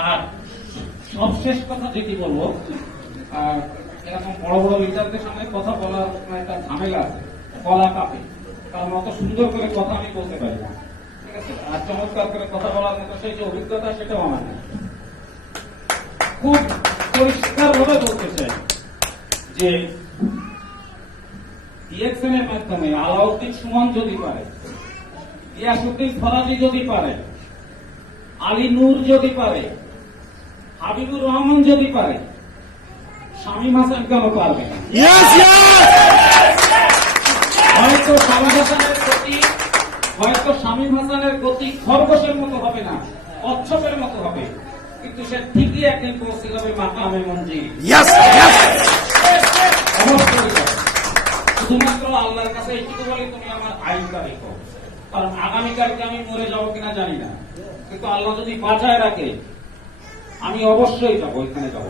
আর সবশেষ কথা যেটি বলবো, এরকম বড় বড় লিডারদের সামনে কথা বলার একটা ঝামেলা আছে, গলা কাঁপে, কারণ অত সুন্দর করে কথা আমি বলতে পারি না, ঠিক আছে? আর চমৎকার করে কথা বলার মতো সেই যে অভিজ্ঞতা, সেটাও আমার নেই। খুব পরিষ্কার ভাবে বলতে চাই যে ইলেকশন এর মাধ্যমে আলাউদ্দিন সুমন যদি পারে, গিয়াসউদ্দিন ফরাজি যদি পারে, আলী নূর যদি পারে, হাবিবুর রহমান যদি পারে, শামীম হাসান কেন পারবে না? হয়তো শামীম হাসানের গতি খরগোশের মতো হবে না, কচ্ছপের মতো হবে, কিন্তু সে ঠিকই একদিন পৌঁছে যাবে মাকামে মঞ্জিল। শুধুমাত্র আল্লাহর কাছে এইটুকু বলে, তুমি আমার আয়ুটা রেখো, কারণ আগামীকালকে আমি মরে যাবো কিনা জানি না, কিন্তু আল্লাহ যদি বাঁচায় রাখে আমি অবশ্যই যাবো, এখানে যাবো।